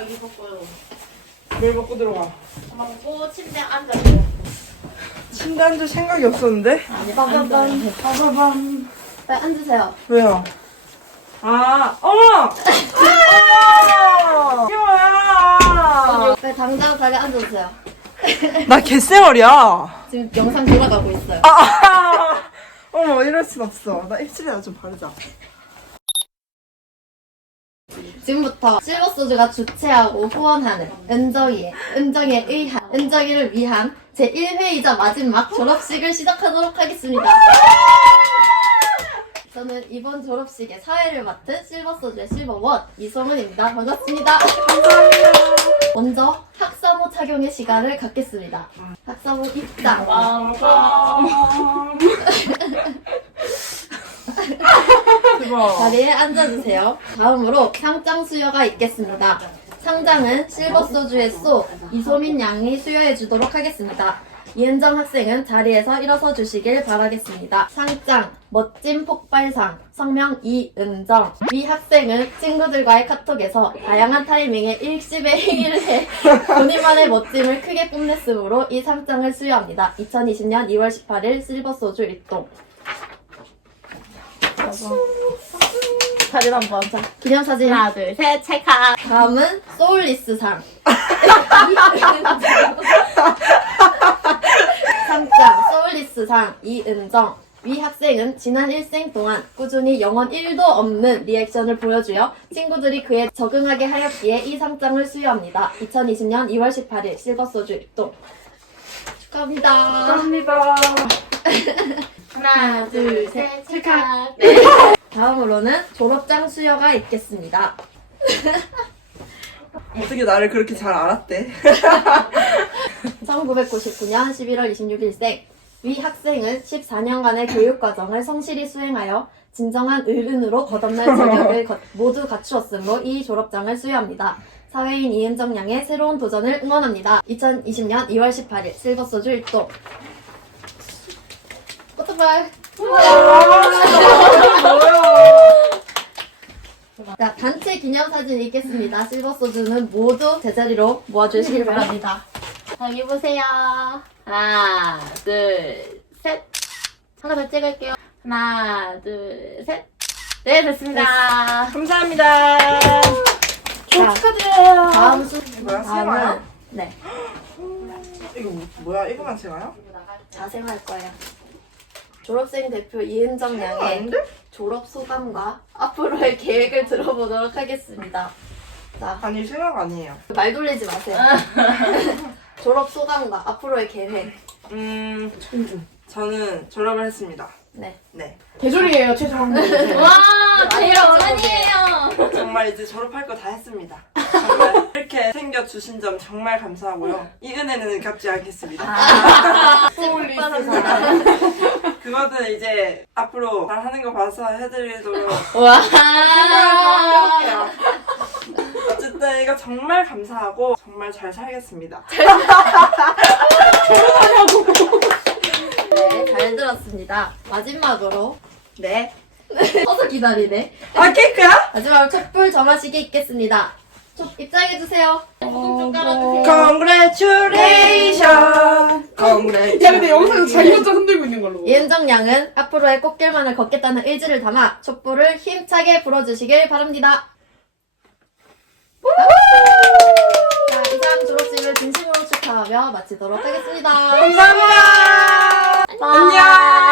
여기 벗고요. 뭘 먹고 들어가? 먹고 침대 앉아요. 침대 앉을 생각이 없었는데? 빠바밤. 빠바밤. 빨리 앉으세요. 왜요? 아, 어머! 어머! 이게 뭐야? 빨리 당장 자리에 앉아주세요. 나 개쎄머리야. 지금 영상 돌아가고 있어요. 아, 아, 어머, 이럴 순 없어. 나 입술이나 좀 바르자. 지금부터 실버소주가 주최하고 후원하는 은정이의 은정이에 의한 은정이를 위한 제1회이자 마지막 졸업식을 시작하도록 하겠습니다. 저는 이번 졸업식의 사회를 맡은 실버소주의 실버원 이소문입니다. 반갑습니다. 감사합니다. 먼저 학사모 착용의 시간을 갖겠습니다. 학사모 입장. 대박. 자리에 앉아주세요. 다음으로 상장 수여가 있겠습니다. 상장은 실버 소주의 소 이소민 양이 수여해 주도록 하겠습니다. 이은정 학생은 자리에서 일어서 주시길 바라겠습니다. 상장 멋진 폭발상 성명 이은정 이 학생은 친구들과의 카톡에서 다양한 타이밍에 일십의 행위를 해 본인만의 멋짐을 크게 뽐냈으므로 이 상장을 수여합니다. 2020년 2월 18일 실버소주 일동 사진 한번 자 기념사진 하나 둘셋 찰칵 다음은 소울리스상. 상장 소울리스상 이은정. 위 학생은 지난 일생 동안 꾸준히 영혼 1도 없는 리액션을 보여주어 친구들이 그에 적응하게 하였기에 이 상장을 수여합니다. 2020년 2월 18일 실버소주 일동. 축하합니다. 감사합니다. 하나 둘 셋 찰칵 다음으로는 졸업장 수여가 있겠습니다. 어떻게 나를 그렇게 잘 알았대? 1999년 11월 26일생 위 학생은 14년간의 교육과정을 성실히 수행하여 진정한 어른으로 거듭날 자격을 거- 모두 갖추었으므로 이 졸업장을 수여합니다. 사회인 이은정 양의 새로운 도전을 응원합니다. 2020년 2월 18일 실버소주 1동 꽃다발 자, 단체 기념사진 있겠습니다. 실버 소주는 모두 제자리로 모아주시길 바랍니다. 여기 보세요 하나 둘 셋 하나 더 찍을게요 하나 둘 셋 네 됐습니다 감사합니다. 자, 축하드려요 다음 수 뭐야, 다음은 세마요? 네 이거 뭐- 뭐야? 이거만 제가요? 자생할 거예요. 졸업생 대표 이은정 양의 아닌데? 졸업 소감과 앞으로의 계획을 들어보도록 하겠습니다. 자, 아니, 생각 아니에요. 말 돌리지 마세요. 졸업 소감과 앞으로의 계획. 음, 저는 졸업을 했습니다. 네. 네. 계절이에요, 최소한. 와 제일 어른이에요 정말 이제 졸업할 거 다 했습니다. 정말 이렇게 챙겨 주신 점 정말 감사하고요. 이 은혜는 갚지 않겠습니다. 아. 그거는 이제 앞으로 잘 하는 거 봐서 해드리도록 와. 어쨌든 이거 정말 감사하고 정말 잘 살겠습니다. 네, 잘 들었습니다. 마지막으로 네. 서서 기다리네. 아 케이크야? 마지막으로 촛불 점화식이 있겠습니다. 촛 입장해주세요. 소금 좀 깔아주세요 Congratulation. Congratulation. 야, 근데 여기서 자기 혼자 흔들고 있는 걸로. 이은정 양은 앞으로의 꽃길만을 걷겠다는 의지를 담아 촛불을 힘차게 불어주시길 바랍니다. 자, 이상 졸업식을 진심으로 축하하며 마치도록 하겠습니다. 감사합니다. 안녕.